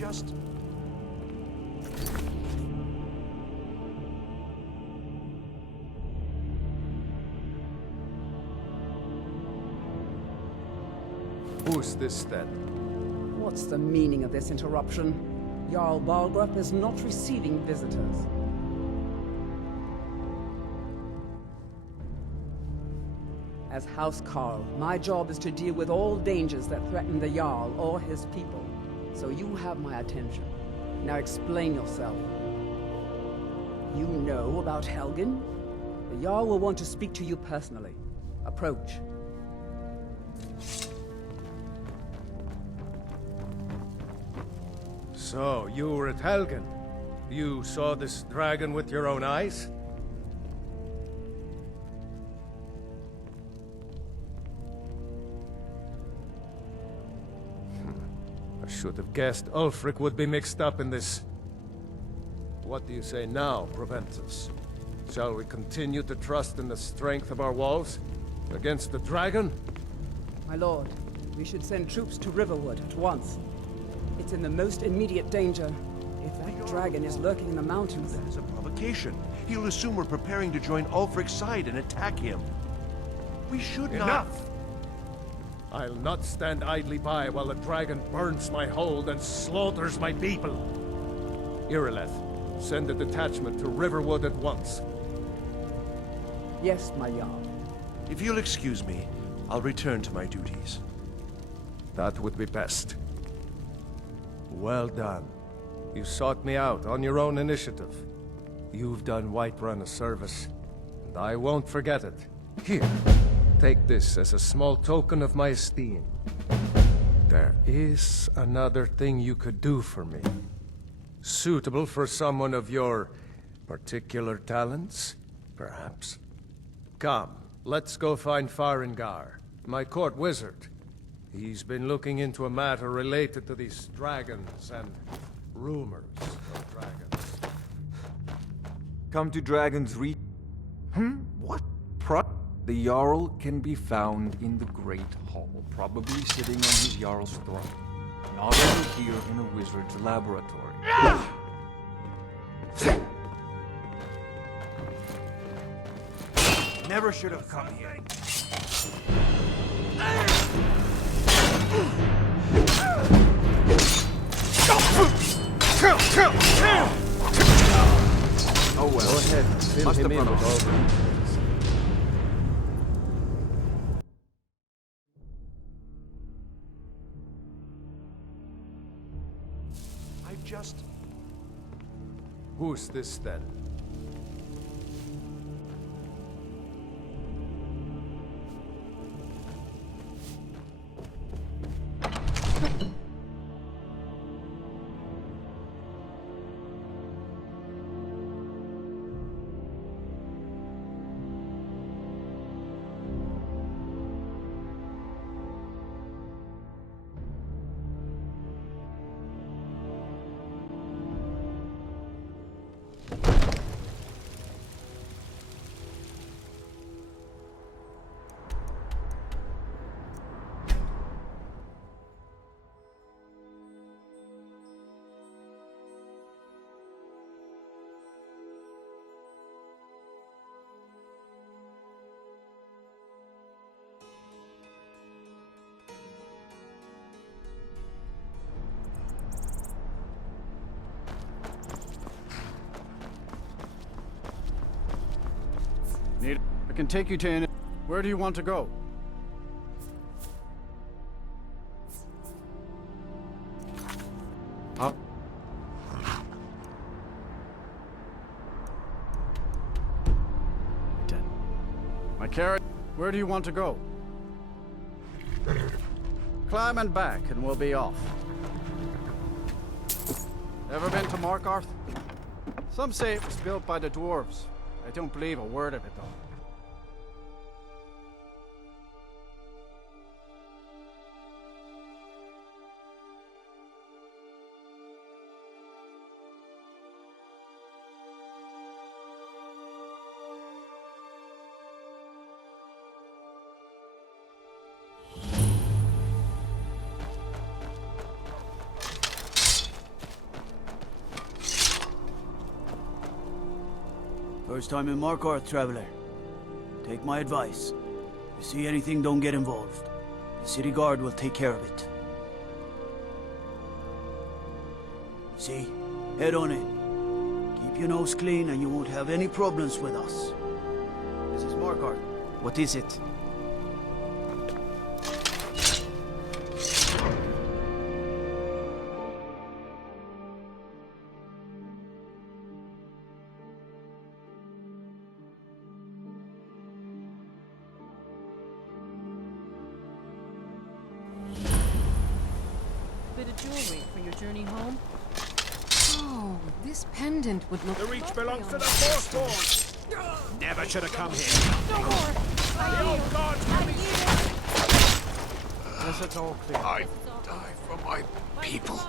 just... Who's this then? What's the meaning of this interruption? Jarl Balgrup is not receiving visitors. As House Carl, my job is to deal with all dangers that threaten the Jarl or his people. So you have my attention. Now explain yourself. You know about Helgen? The Jarl will want to speak to you personally. Approach. So, you were at Helgen. You saw this dragon with your own eyes? I should have guessed Ulfric would be mixed up in this. What do you say now, Proventus? Shall we continue to trust in the strength of our walls? Against the dragon? My lord, we should send troops to Riverwood at once. It's in the most immediate danger. If that dragon is lurking in the mountains... That is a provocation. He'll assume we're preparing to join Ulfric's side and attack him. We should not... Enough! I'll not stand idly by while the dragon burns my hold and slaughters my people. Irileth, send a detachment to Riverwood at once. Yes, my Jarl. If you'll excuse me, I'll return to my duties. That would be best. Well done. You sought me out on your own initiative. You've done Whiterun a service, and I won't forget it. Here, take this as a small token of my esteem. There is another thing you could do for me. Suitable for someone of your particular talents, perhaps. Come, let's go find Farengar, my court wizard. He's been looking into a matter related to these dragons and rumors of dragons. Come to Dragon's Reach. What? The Jarl can be found in the Great Hall, probably sitting on his Jarl's throne. Not over here in a wizard's laboratory. Never should have come here. Oh well. Go ahead, fill Must him have in run with all off. the details. I just... Who's this then? I can take you to any... Where do you want to go? Huh? My carriage... Where do you want to go? Climb and back and we'll be off. Ever been to Markarth? Some say it was built by the dwarves. I don't believe a word of it, though. First time in Markarth, traveler. Take my advice. If you see anything, don't get involved. The city guard will take care of it. See? Head on in. Keep your nose clean and you won't have any problems with us. This is Markarth. What is it? Bit of jewelry for your journey home? Oh, this pendant would look. The reach lovely belongs to on the you. Forsworn! Never should have come here. No more! The old gods will be... Yes, it's all clear. I die for my people.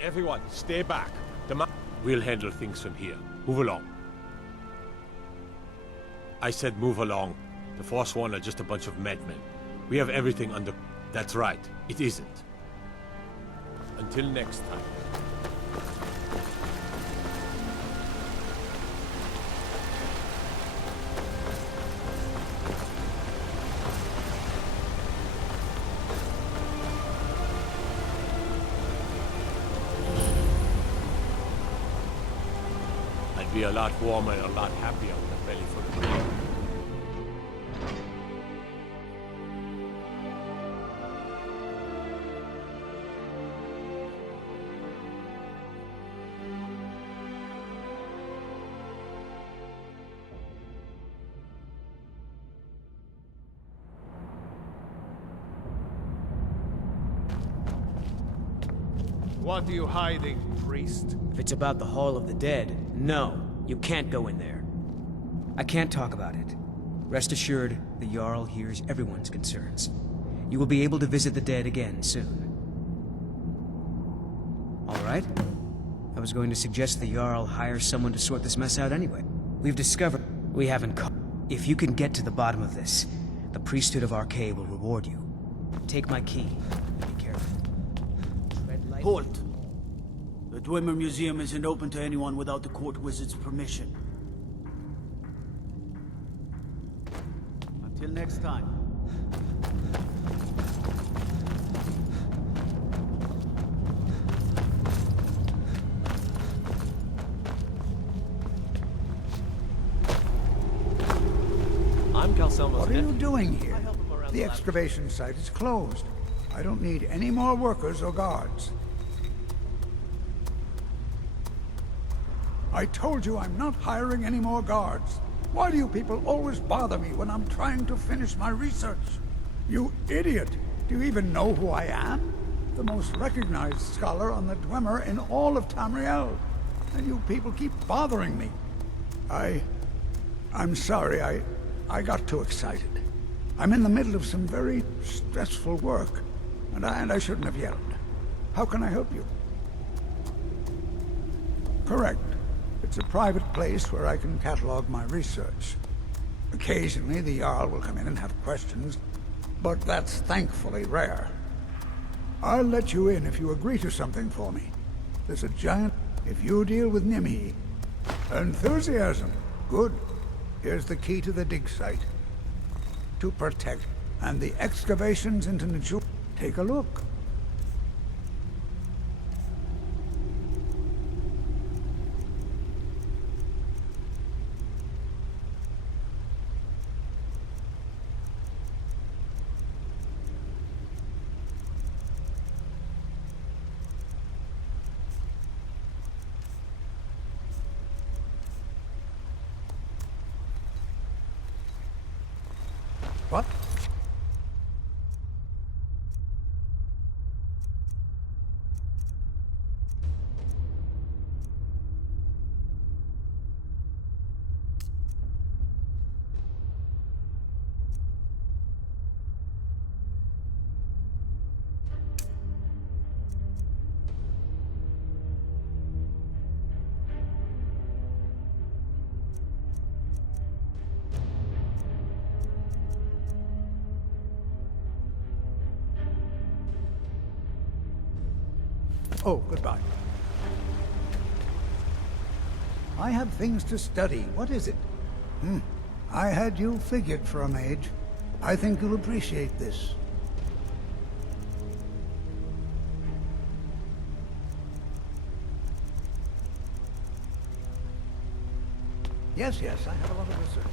Everyone, stay back. We'll handle things from here. Move along. I said move along. The Forsworn are just a bunch of madmen. We have everything under... That's right. It isn't. Until next time. I'd be a lot warmer and a lot happier with a belly full of beer. What are you hiding, priest? If it's about the Hall of the Dead, no, you can't go in there. I can't talk about it. Rest assured, the Jarl hears everyone's concerns. You will be able to visit the dead again soon. All right? I was going to suggest the Jarl hire someone to sort this mess out anyway. We've discovered we haven't caught. If you can get to the bottom of this, the priesthood of Arcade will reward you. Take my key. Be careful. Tread lightly. Halt! The Dwemer Museum isn't open to anyone without the court wizard's permission. Until next time. What are you doing here? The excavation site is closed. I don't need any more workers or guards. I told you I'm not hiring any more guards. Why do you people always bother me when I'm trying to finish my research? You idiot! Do you even know who I am? The most recognized scholar on the Dwemer in all of Tamriel. And you people keep bothering me. I'm sorry, I got too excited. I'm in the middle of some very stressful work, and I shouldn't have yelled. How can I help you? Correct. It's a private place where I can catalog my research. Occasionally, the Jarl will come in and have questions, but that's thankfully rare. I'll let you in if you agree to something for me. There's a giant... If you deal with Nimhi... Enthusiasm. Good. Here's the key to the dig site. To protect. And the excavations into Najul. Take a look. What? Oh, goodbye. I have things to study. What is it? I had you figured for a mage. I think you'll appreciate this. Yes, I have a lot of research.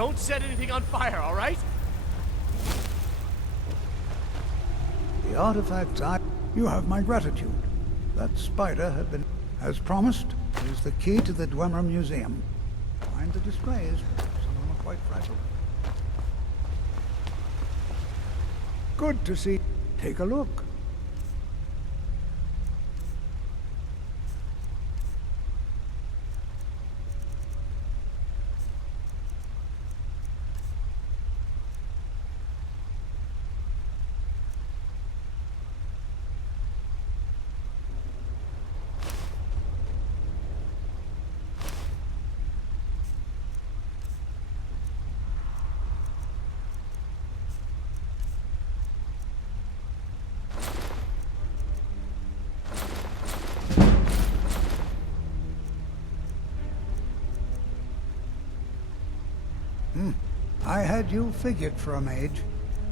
Don't set anything on fire, all right? The artifacts You have my gratitude. That spider had been... As promised, is the key to the Dwemer Museum. Mind the displays. Some of them are quite fragile. Good to see. Take a look. I had you figured for a mage.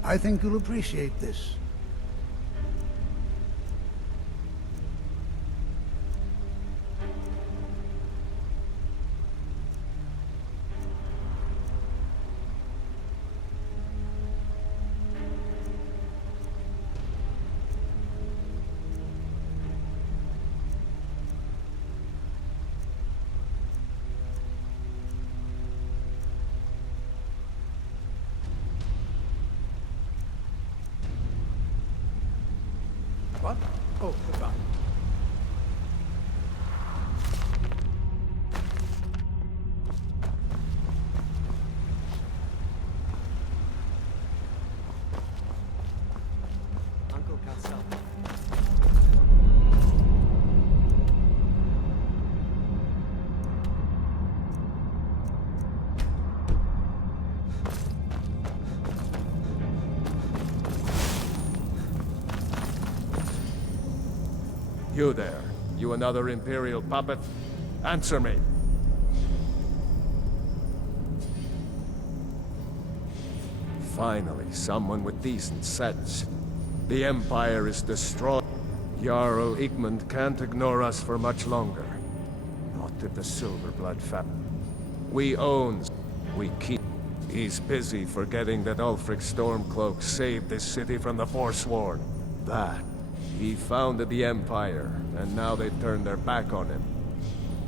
I think you'll appreciate this. What? Oh, goodbye. Uncle Cassell. You there. You another Imperial puppet? Answer me. Finally, someone with decent sense. The Empire is destroyed. Jarl Igmund can't ignore us for much longer. Not if the Silverblood family. We own, we keep. He's busy forgetting that Ulfric Stormcloak saved this city from the Forsworn. That. He founded the Empire, and now they've turned their back on him.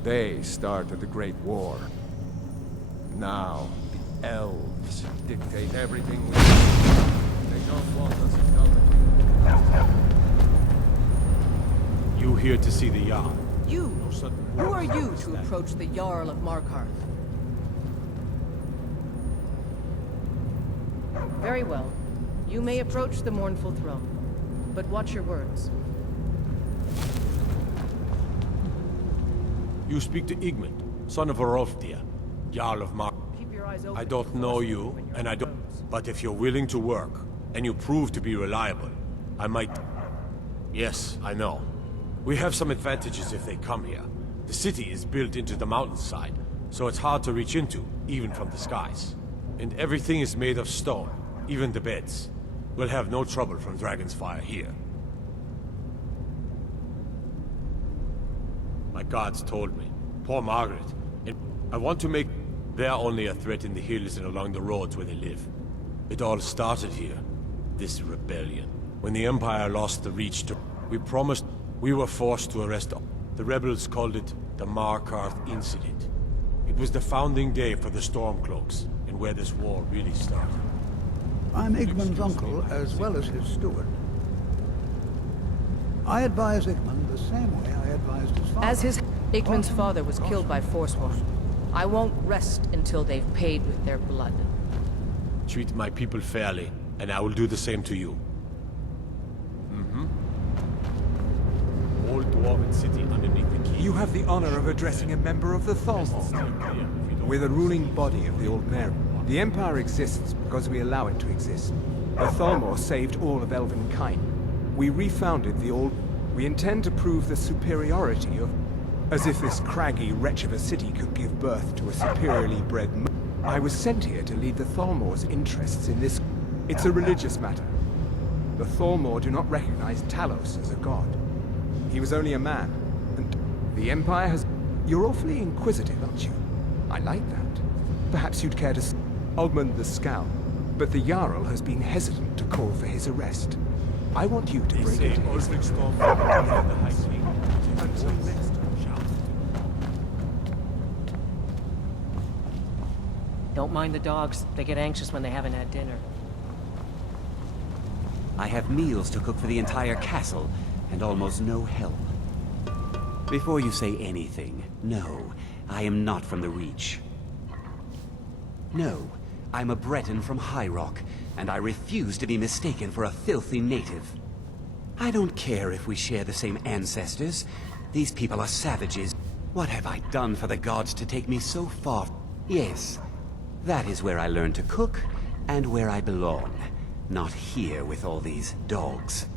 They started the Great War. Now, the elves dictate everything we do. They don't want us acknowledging. You here to see the Jarl? You? No sudden Who are work. you to approach the Jarl of Markarth? Very well. You may approach the mournful throne. But watch your words. You speak to Igmund, son of Orolfdir, Jarl of Mar. Keep your eyes open. I don't know you, and I don't... But if you're willing to work, and you prove to be reliable, I might... Yes, I know. We have some advantages if they come here. The city is built into the mountainside, so it's hard to reach into, even from the skies. And everything is made of stone, even the beds. We'll have no trouble from Dragon's Fire here. My gods told me. Poor Margaret. And I want to make... They're only a threat in the hills and along the roads where they live. It all started here. This rebellion. When the Empire lost the reach to... We promised... We were forced to arrest... The rebels called it the Markarth Incident. It was the founding day for the Stormcloaks, and where this war really started. I'm Igmund's uncle, as well as his steward. I advise Igmund the same way I advised his father. As his... Igmund's father was killed by Forsworn. I won't rest until they've paid with their blood. Treat my people fairly, and I will do the same to you. Old Dwarven city underneath the keep. You have the honor of addressing a member of the Thalmor. We're the ruling body of the Old Mary. The Empire exists because we allow it to exist. The Thalmor saved all of elvenkind. We refounded the Old... We intend to prove the superiority of... As if this craggy wretch of a city could give birth to a superiorly bred... I was sent here to lead the Thalmor's interests in this... It's a religious matter. The Thalmor do not recognize Talos as a god. He was only a man, and the Empire has... You're awfully inquisitive, aren't you? I like that. Perhaps you'd care to... Ogmund the Scout, but the Jarl has been hesitant to call for his arrest. I want you to break into his Don't mind the dogs. They get anxious when they haven't had dinner. I have meals to cook for the entire castle, and almost no help. Before you say anything, no, I am not from the Reach. No, I'm a Breton from High Rock, and I refuse to be mistaken for a filthy native. I don't care if we share the same ancestors. These people are savages. What have I done for the gods to take me so far? Yes, that is where I learned to cook, and where I belong. Not here with all these dogs.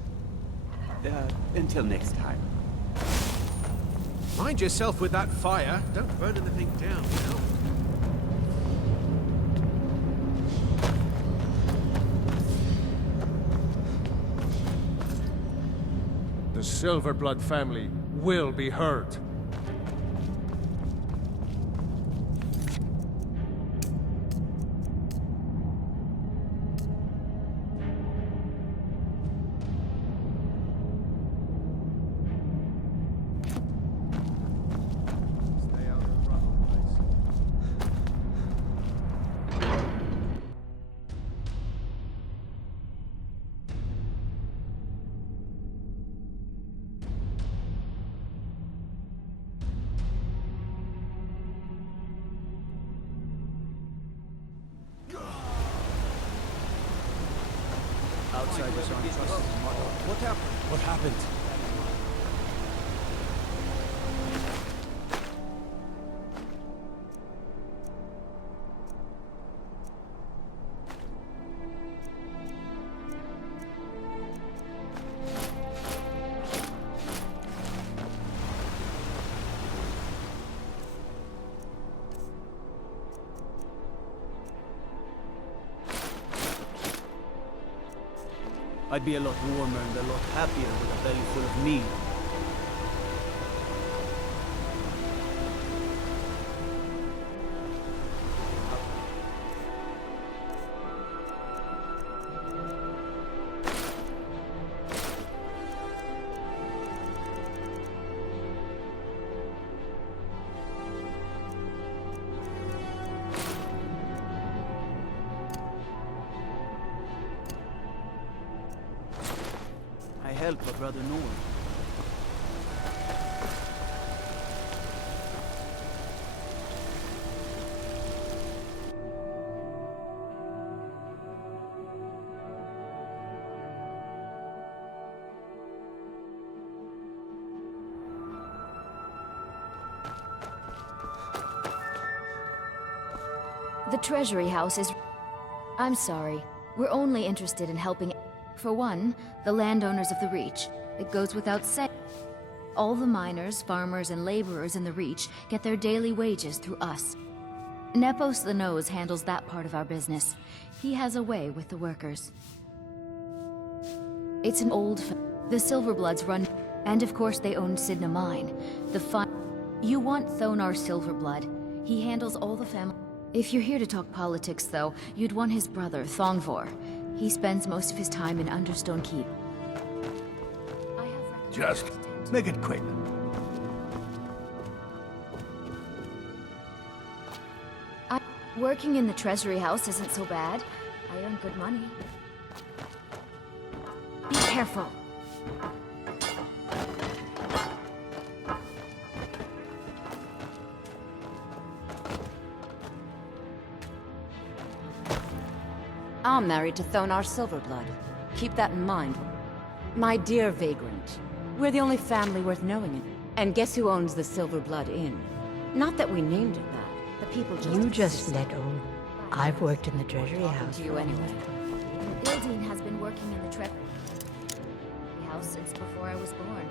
Until next time. Mind yourself with that fire. Don't burn anything down, you know? The Silverblood family will be heard. Outsiders aren't trusted. What happened? What happened? I'd be a lot warmer and a lot happier with a belly full of meal. I help a brother Nord. The Treasury House is... I'm sorry. We're only interested in helping... For one, the landowners of the Reach. It goes without saying. All the miners, farmers, and laborers in the Reach get their daily wages through us. Nepos the Nose handles that part of our business. He has a way with the workers. It's an old... The Silverbloods run... And of course they own Sidna Mine. You want Thonar Silverblood. He handles all the family... If you're here to talk politics, though, you'd want his brother, Thongvor. He spends most of his time in Understone Keep. Just make it quick. Working in the Treasury House isn't so bad. I earn good money. Be careful. I'm married to Thonar Silverblood. Keep that in mind. My dear vagrant, we're the only family worth knowing. And guess who owns the Silverblood Inn? Not that we named it that. The people just... You just let old... I've worked in the Treasury House. To you anyway. Ildine has been working in the Treasury House since before I was born.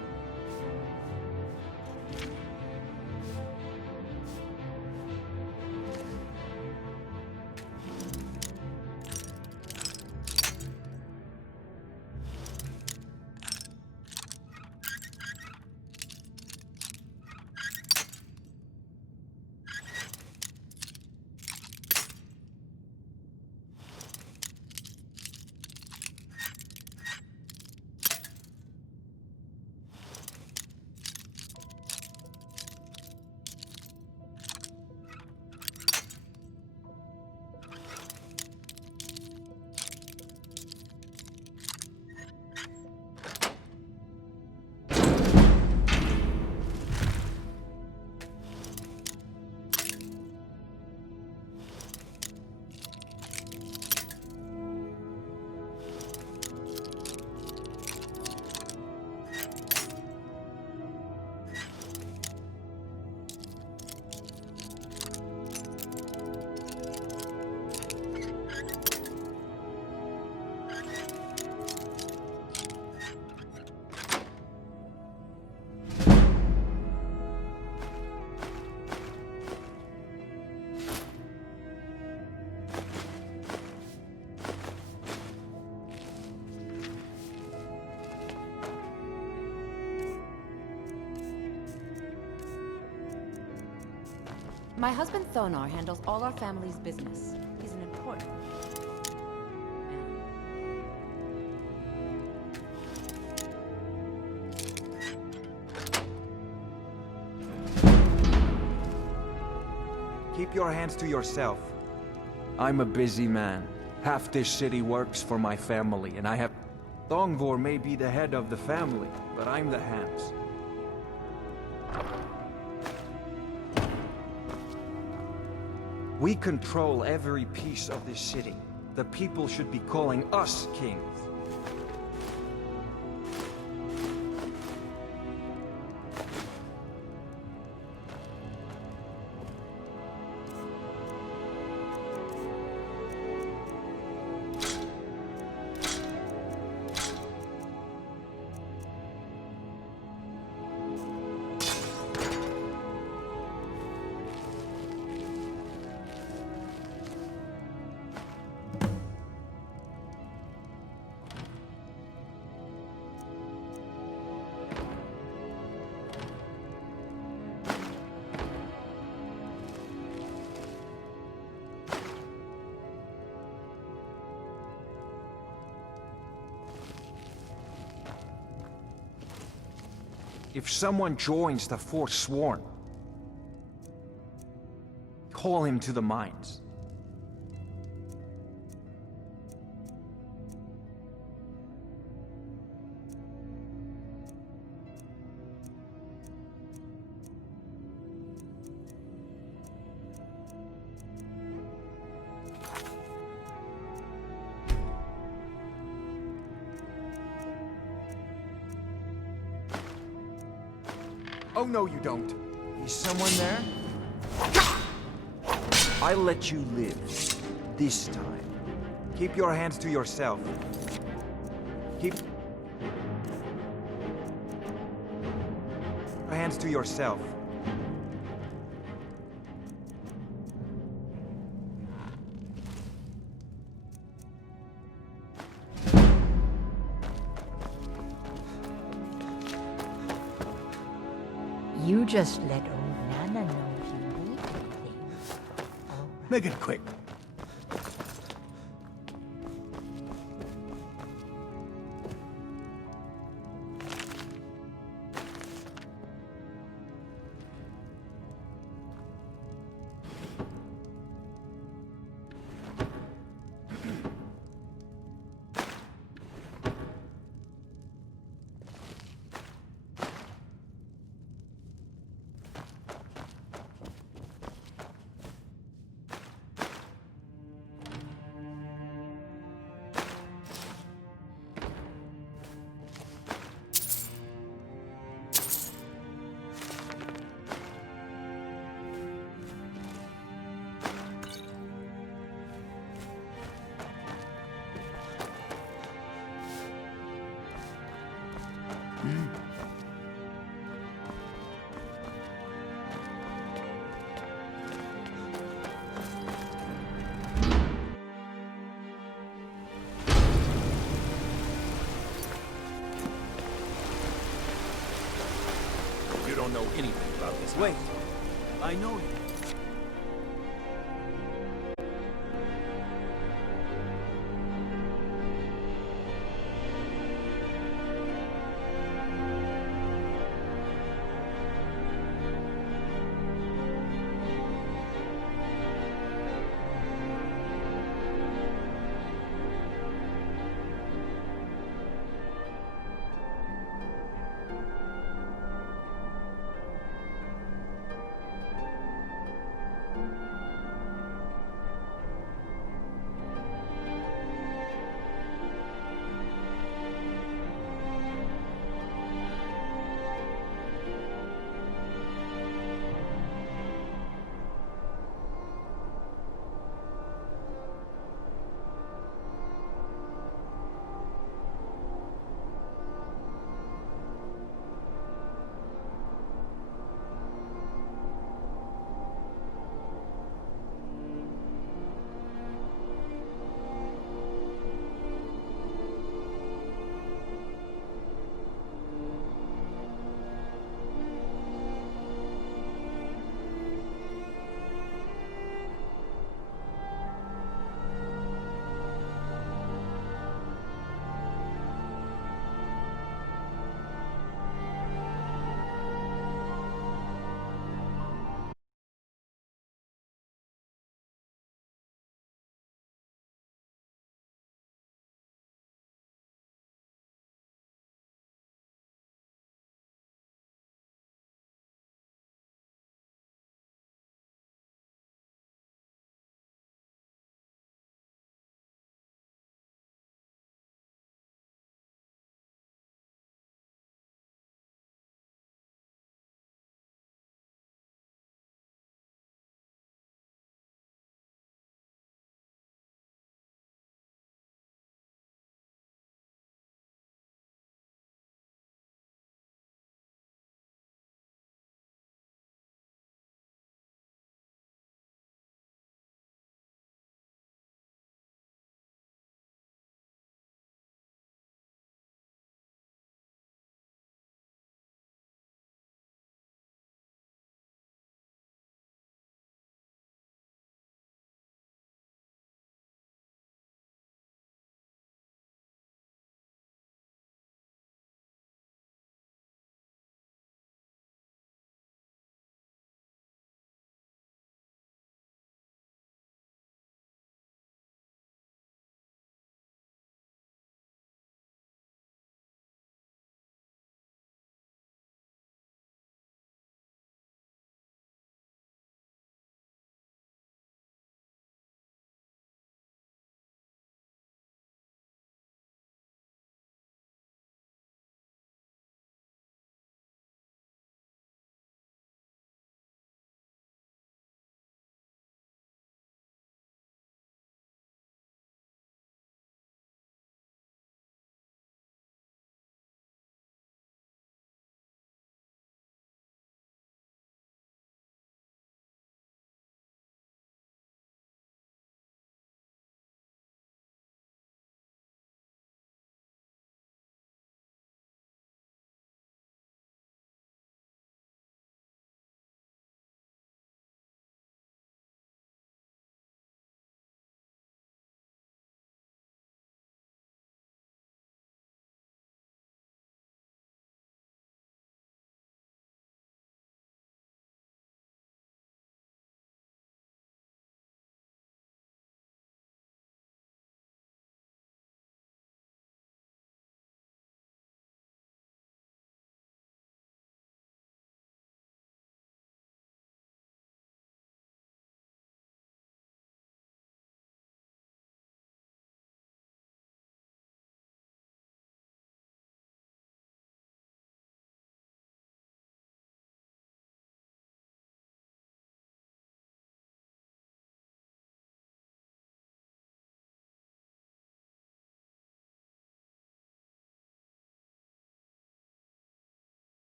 My husband Thonar handles all our family's business. He's an important... Keep your hands to yourself. I'm a busy man. Half this city works for my family, and I have... Thongvor may be the head of the family, but I'm the hands. We control every piece of this city. The people should be calling us kings. If someone joins the Forsworn, call him to the mines. Oh, no, you don't. Is someone there? I let you live. This time. Keep your hands to yourself. Keep... your hands to yourself. You just let old Nana know if you need anything. Make it quick. You don't know anything about this. Wait. I know you.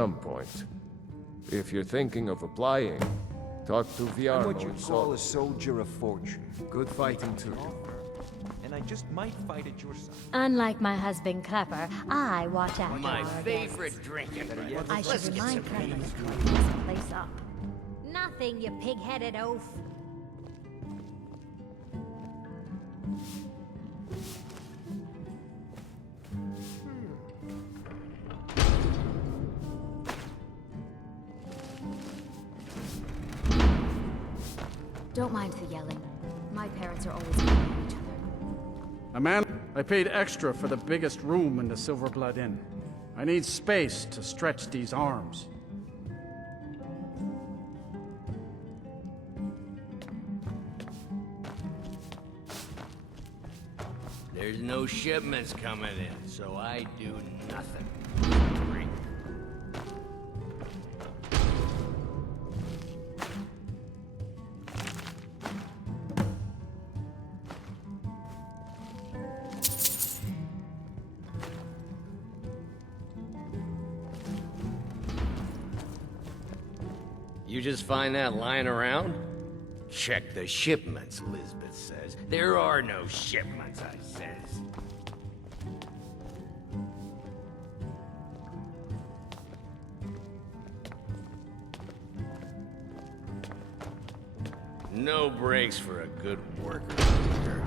some point. If you're thinking of applying, talk to Viarmo. I'm what you'd call a soldier of fortune. Good fighting to you. And I just might fight at your side. Unlike my husband Clepper, I watch out My for our favorite drinking. guests. I should remind Clepper to clean this place up. Nothing, you pig-headed oaf. Don't mind the yelling. My parents are always yelling at each other. Amanda, I paid extra for the biggest room in the Silverblood Inn. I need space to stretch these arms. There's no shipments coming in, so I do nothing. Drink. You just find that lying around? Check the shipments, Lisbeth says. There are no shipments, I says. No breaks for a good worker here.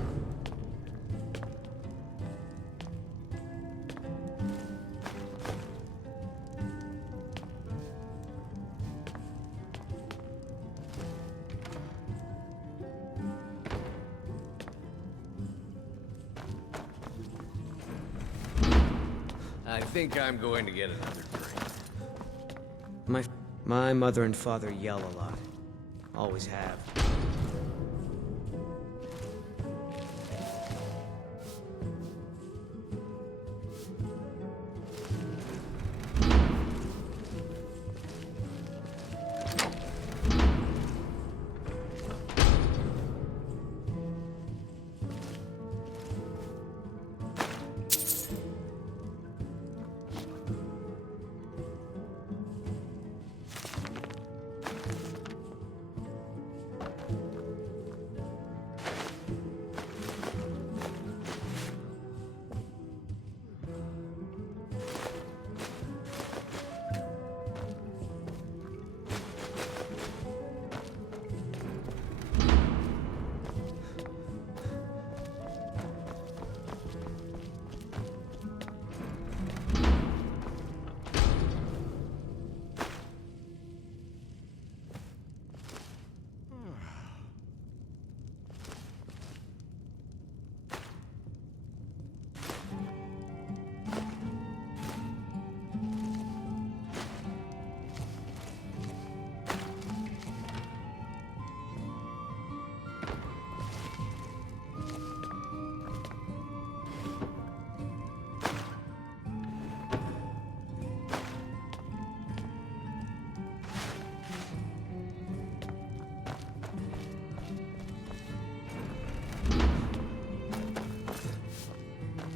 I think I'm going to get another drink. My mother and father yell a lot. Always have.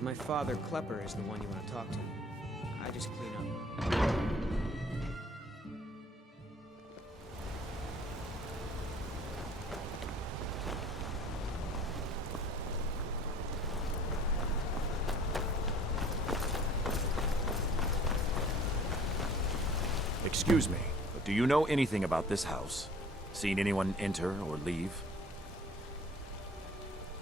My father, Klepper, is the one you want to talk to. I just clean up. Excuse me, but do you know anything about this house? Seen anyone enter or leave?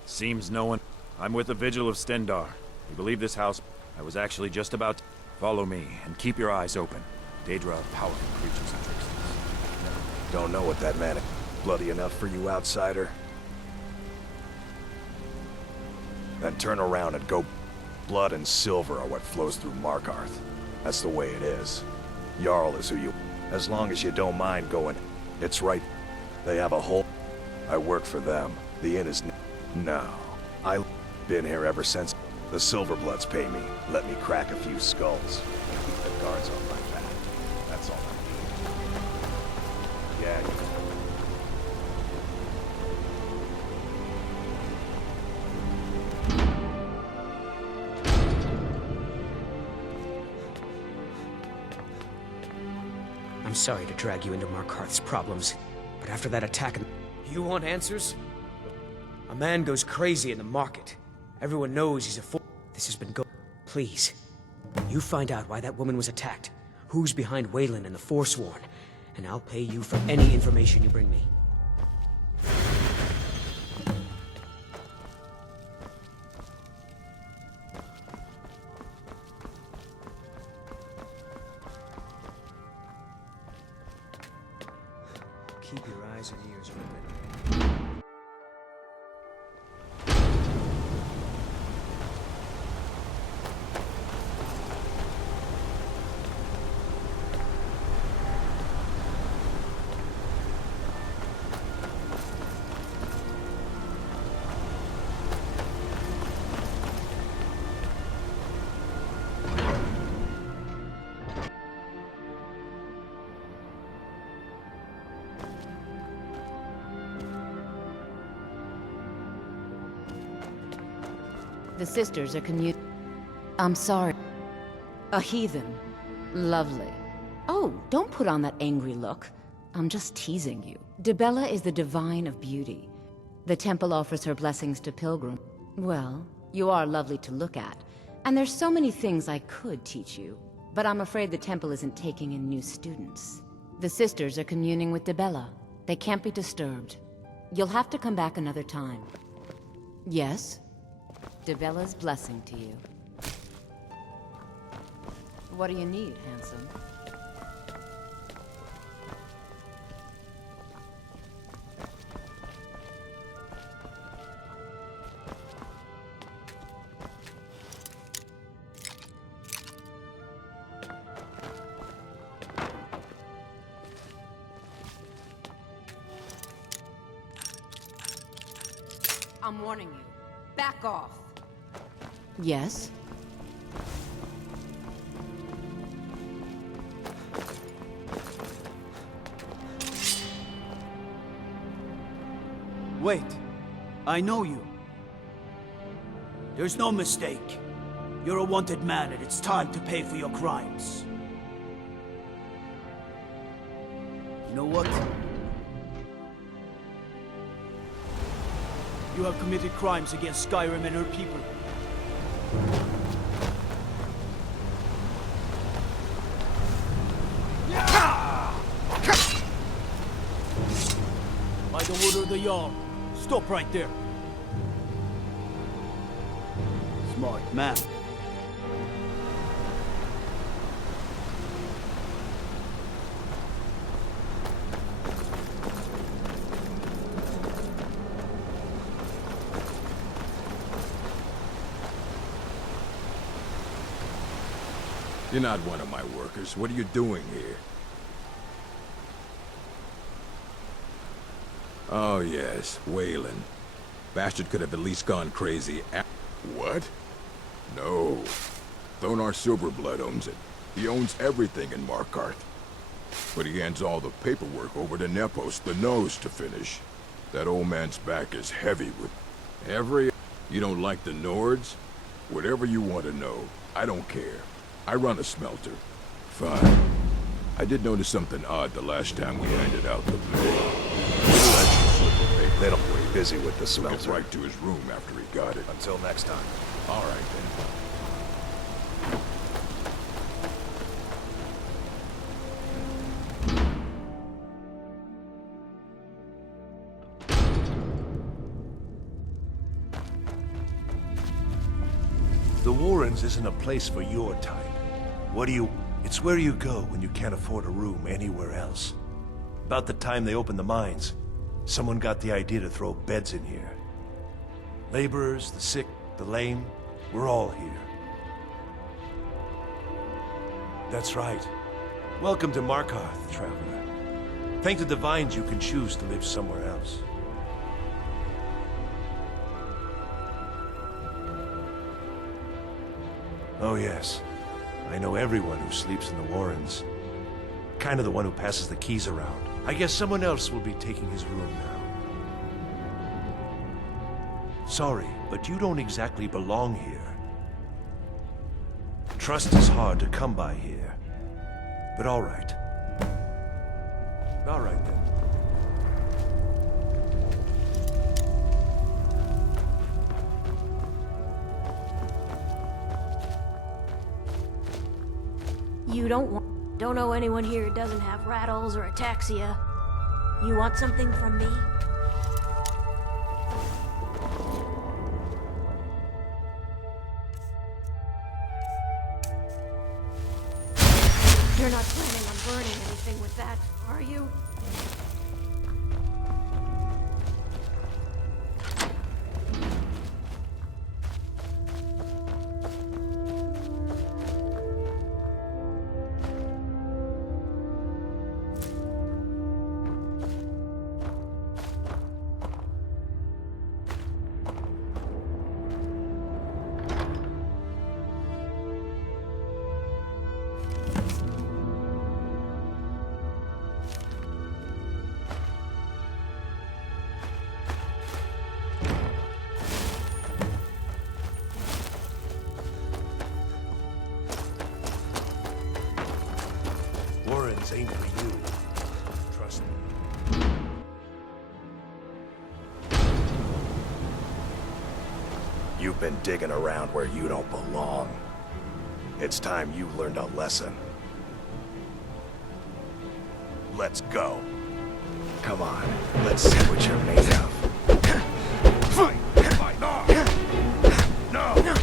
Seems no one. I'm with the Vigil of Stendar. We believe this house. I was actually just about to follow me and keep your eyes open. Daedra are powerful creatures and tricksters. Don't know what that man. Bloody enough for you, outsider? Then turn around and go. Blood and silver are what flows through Markarth. That's the way it is. Jarl is who you. As long as you don't mind going. It's right. They have a whole. I work for them. The inn is. No. I've been here ever since. The Silverbloods pay me. Let me crack a few skulls. Keep the guards off my back. That's all I need. Yeah. I'm sorry to drag you into Markarth's problems, but after that attack... You want answers? A man goes crazy in the market. Everyone knows he's a fool. This has been Please, you find out why that woman was attacked, who's behind Wayland and the Forsworn, and I'll pay you for any information you bring me. Keep your eyes and ears open. The sisters are I'm sorry. A heathen. Lovely. Oh, don't put on that angry look. I'm just teasing you. Dibella is the divine of beauty. The temple offers her blessings to pilgrims. Well, you are lovely to look at, and there's so many things I could teach you, but I'm afraid the temple isn't taking in new students. The sisters are communing with Dibella. They can't be disturbed. You'll have to come back another time. Yes? Dibella's blessing to you. What do you need, handsome? I'm warning you. Back off. Yes? Wait. I know you. There's no mistake. You're a wanted man, and it's time to pay for your crimes. You know what? You have committed crimes against Skyrim and her people. By the order of the Jarl, stop right there. Smart man. You're not one of my workers. What are you doing here? Oh yes, Wayland. Bastard could have at least gone crazy. What? No. Thonar Silverblood owns it. He owns everything in Markarth. But he hands all the paperwork over to Nepos, the Nose, to finish. That old man's back is heavy with every... You don't like the Nords? Whatever you want to know. I don't care. I run a smelter. Fine. I did notice something odd the last time we handed out the pay. They don't be busy with the smelter. Went right to his room after he got it. Until next time. All right, then. The Warrens isn't a place for your type. What do you... It's where you go when you can't afford a room anywhere else. About the time they opened the mines, someone got the idea to throw beds in here. Laborers, the sick, the lame, we're all here. That's right. Welcome to Markarth, traveler. Thank the Divines you can choose to live somewhere else. Oh yes. I know everyone who sleeps in the Warrens. Kind of the one who passes the keys around. I guess someone else will be taking his room now. Sorry, but you don't exactly belong here. Trust is hard to come by here. But all right. All right then. You don't know anyone here who doesn't have rattles or ataxia. You want something from me? You're not planning on burning anything with that, are you? Warrens ain't for you. Trust me. You've been digging around where you don't belong. It's time you learned a lesson. Let's go. Come on, let's see what you're made of. Fight! Fight! No! No!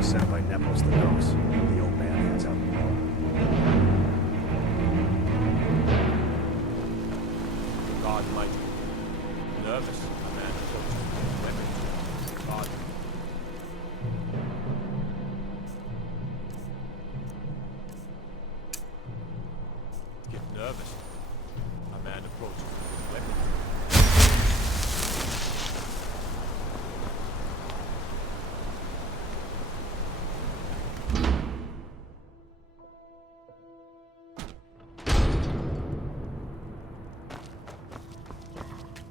Sent by Nepos the Nose. The old man hands out more. God mighty. Nervous, a man approaches weapon. God. Get nervous. A man approaches weapon.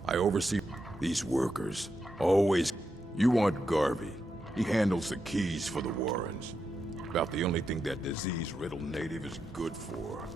I oversee these workers. Always. You want Garvey. He handles the keys for the Warrens. About the only thing that disease-riddled native is good for.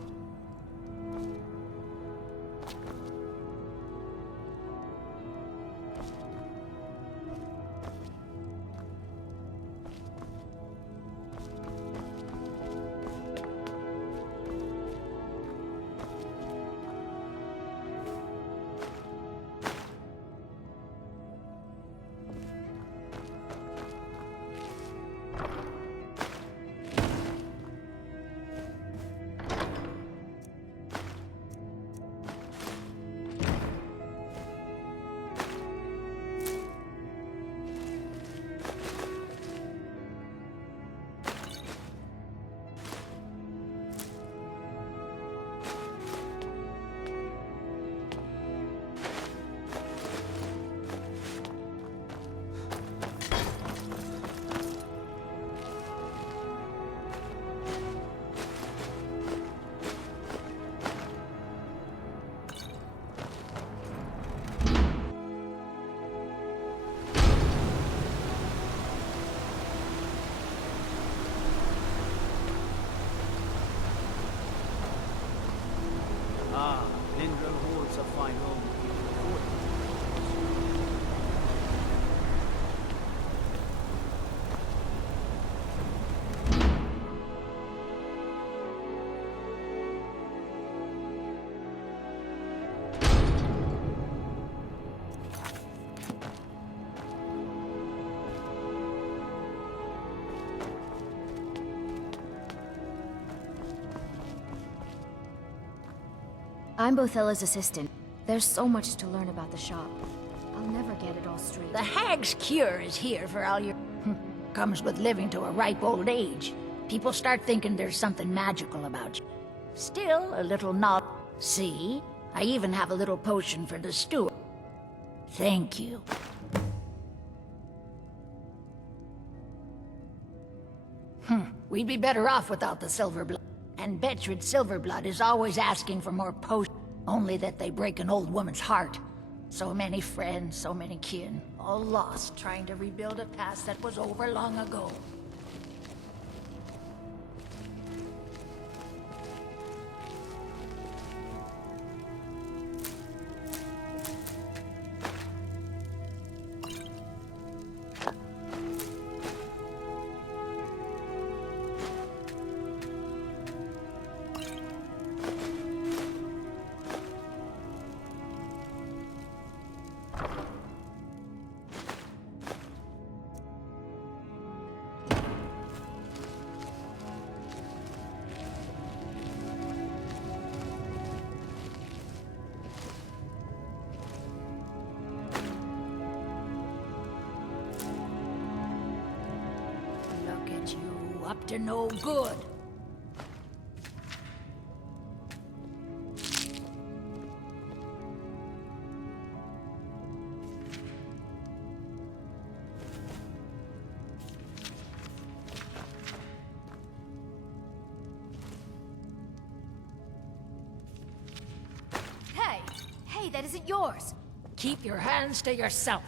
Lindro holds a fine home. I'm Bothella's assistant. There's so much to learn about the shop. I'll never get it all straight. The Hag's Cure is here for all your... comes with living to a ripe old age. people start thinking there's something magical about you. Still, a little nod. See? I even have a little potion for the steward. Thank you. We'd be better off without the Silverblood. And Betchred Silverblood is always asking for more potions. Only that they break an old woman's heart. So many friends, so many kin, all lost trying to rebuild a past that was over long ago. Up to no good. Hey, that isn't yours. Keep your hands to yourself.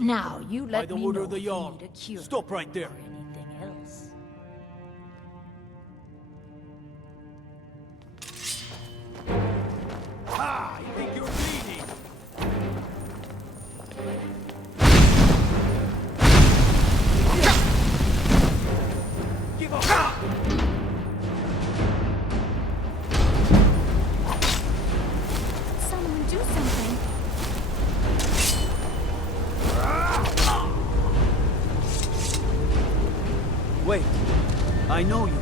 Now, you let By the me order know of the if you Jarl. need a cure Stop right there. or anything else. Ah, you think you're bleeding? Give up! Someone do something. Wait, I know you.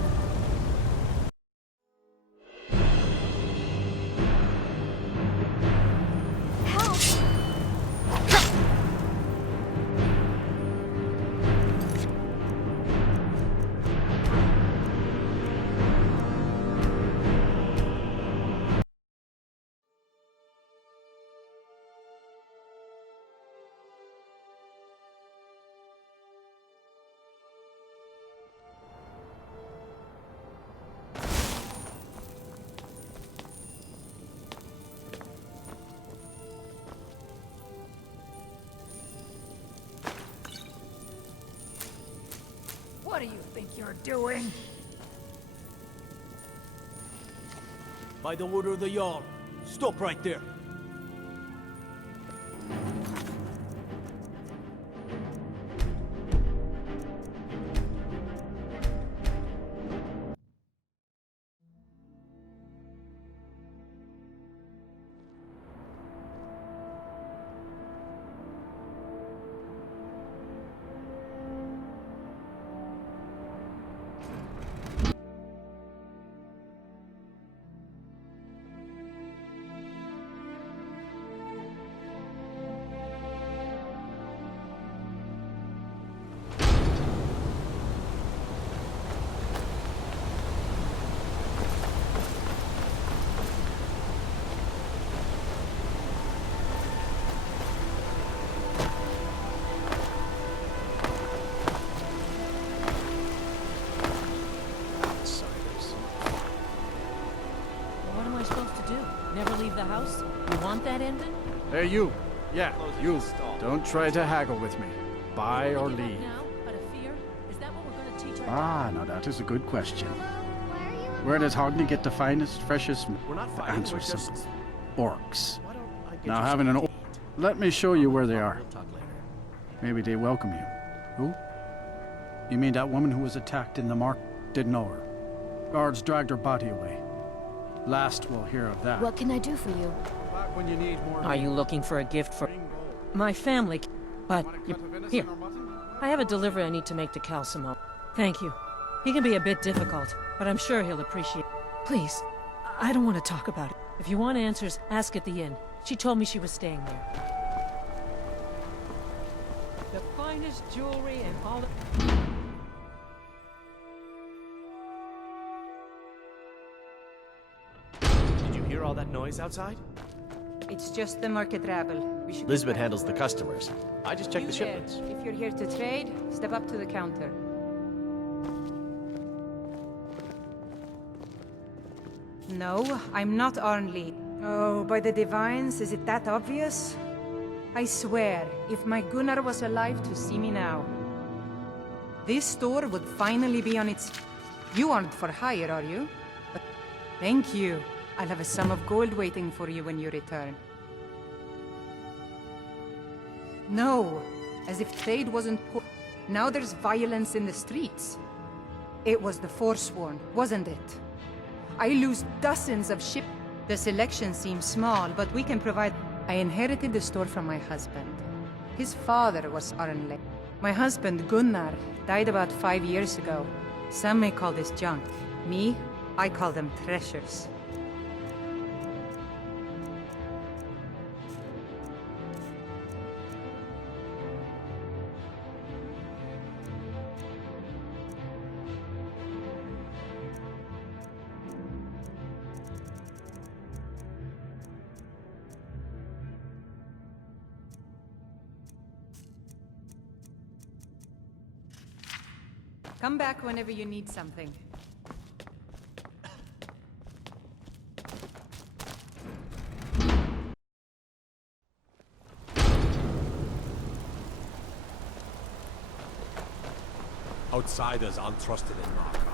What do you think you're doing? By the order of the Jarl. Stop right there. What am I supposed to do? Never leave the house? You want that ending? Hey, you. Yeah, you. Don't try to haggle with me. Buy or leave. Now, out of fear? Is that what we're going to teach our... Ah, now that is a good question. Where does Hogni get the finest, freshest... The answer is simple. Orcs. Now having an... Let me show you where they are. Maybe they welcome you. Who? You mean that woman who was attacked in the mark? Didn't know her. Guards dragged her body away. Last we'll hear of that. What can I do for you? Back when you need more. Are you looking for a gift for... My family... But... Here. I have a delivery I need to make to Calcimo. Thank you. He can be a bit difficult, but I'm sure he'll appreciate it. Please, I don't want to talk about it. If you want answers, ask at the inn. She told me she was staying there. finest jewelry and all the... Did you hear all that noise outside? It's just the market rabble. We should Lisbeth handles the customers. I just check You the there, shipments. If you're here to trade, step up to the counter. No, I'm not Arnley. Oh, by the divines, is it that obvious? I swear, if my Gunnar was alive to see me now, this store would finally be on its... You aren't for hire, are you? But thank you. I'll have a sum of gold waiting for you when you return. No, as if trade wasn't poor. Now there's violence in the streets. It was the Forsworn, wasn't it? I lose dozens of ship. The selection seems small, but we can provide... I inherited the store from my husband. His father was Arnle. My husband, Gunnar, died about 5 years ago. Some may call this junk. Me, I call them treasures. Come back whenever you need something. Outsiders aren't trusted in Mark.